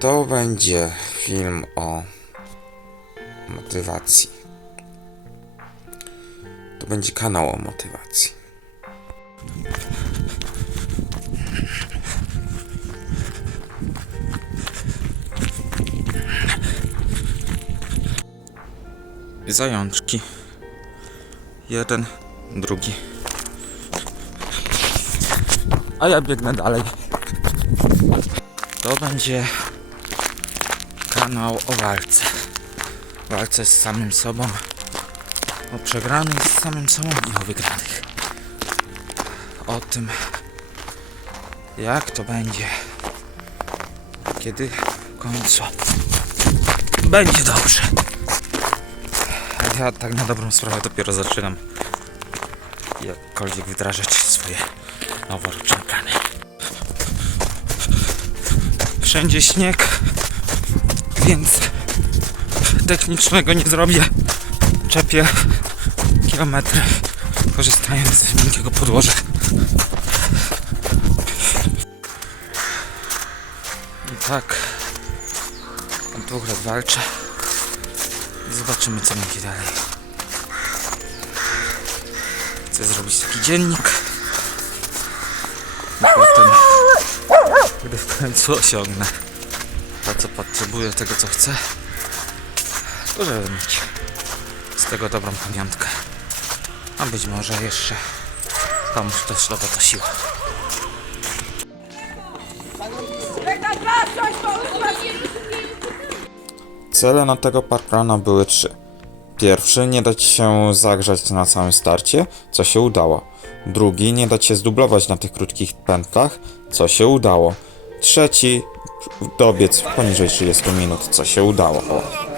To będzie film o motywacji. To będzie kanał o motywacji. Zajączki. Jeden, drugi. A ja biegnę dalej. To będzie kanał o walce. Walce z samym sobą. O przegranych z samym sobą i o wygranych. O tym, jak to będzie, kiedy w końcu będzie dobrze. A ja tak na dobrą sprawę dopiero zaczynam jakkolwiek wdrażać swoje noworoczne plany. Wszędzie śnieg, więc technicznego nie zrobię. Czepię kilometry, korzystając z miękkiego podłoża. I tak od dwóch lat walczę. Zobaczymy co będzie dalej. Chcę zrobić taki dziennik. I potem, gdy w końcu osiągnę to, co potrzebuję, tego, co chcę, to żeby mieć z tego dobrą pamiątkę. A być może jeszcze komuś też doda to siła. Cele na tego parkrana były trzy. Pierwszy, nie dać się zagrzać na samym starcie, co się udało. Drugi, nie dać się zdublować na tych krótkich pętlach, co się udało. Trzeci, dobiec poniżej 30 minut, co się udało. O.